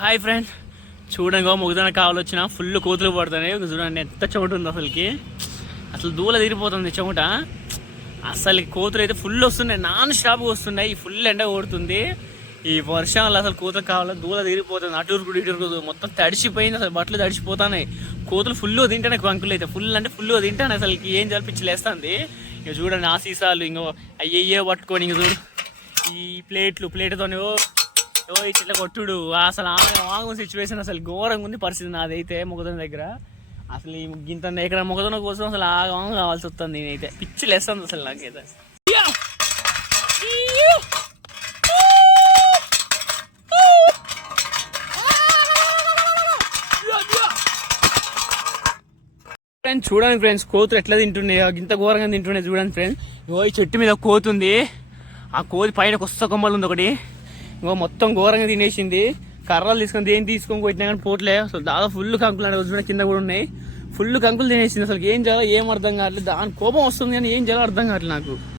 Hi friend, చూడండి మొగదాన కావాలి వచ్చిన ఫుల్ కోతులు పడుతున్నాయి. చూడండి ఎంత చెమట ఉంది అసలుకి. అసలు దూల తీరిపోతుంది చెమట. అసలు కోతులు అయితే ఫుల్ వస్తున్నాయి, నాన్ స్టాప్గా వస్తున్నాయి. ఫుల్ ఎండ కొడుతుంది. ఈ వర్షాలు అసలు కోతులు కావాలి, దూల తీరిపోతుంది. అటురుకుడు ఇటురుకుడు మొత్తం తడిసిపోయింది. అసలు బట్టలు తడిసిపోతున్నాయి. కోతులు ఫుల్ తింటాయి. కంకులు అయితే ఫుల్ అంటే ఫుల్ తింటాను. అసలుకి ఏం పిచ్చిలేస్తుంది. ఇక చూడండి ఆ సీసాలు ఇంకో అయ్యయ్యో పట్టుకొని ఇంక చూడు ఈ ప్లేట్తోనే ఈ చిట్ల కొట్టుడు. అసలు ఆగం సిచ్యువేషన్ అసలు ఘోరంగా ఉంది పరిస్థితి నాదైతే మొగదన దగ్గర. అసలు ఈ గింత ఇక్కడ మొగదన కోసం అసలు ఆగం కావాల్సి వస్తుంది. నేనైతే పిచ్చిలేస్తుంది అసలు నాకైతే. ఫ్రెండ్స్ చూడండి ఫ్రెండ్స్, కోతులు ఎట్లా తింటున్నాయి, ఇంత ఘోరంగా తింటున్నాయి చూడండి ఫ్రెండ్స్. ఈ చెట్టు మీద కోతి ఉంది. ఆ కోతి పైన కొత్త కొమ్మలు ఉంది ఒకటి. ఇంకో మొత్తం ఘోరంగా తినేసింది. కర్రలు తీసుకొని దేని తీసుకొని కొట్టినా కానీ పోట్లే. అసలు దాదాపు ఫుల్ కంకులు అంటే కింద కూడా ఉన్నాయి. ఫుల్ కంకులు తినేసింది. అసలు ఏం చేయాలో ఏం అర్థం కావట్లేదు. దాని కోపం వస్తుంది కానీ ఏం చేయాలో అర్థం కావట్లేదు నాకు.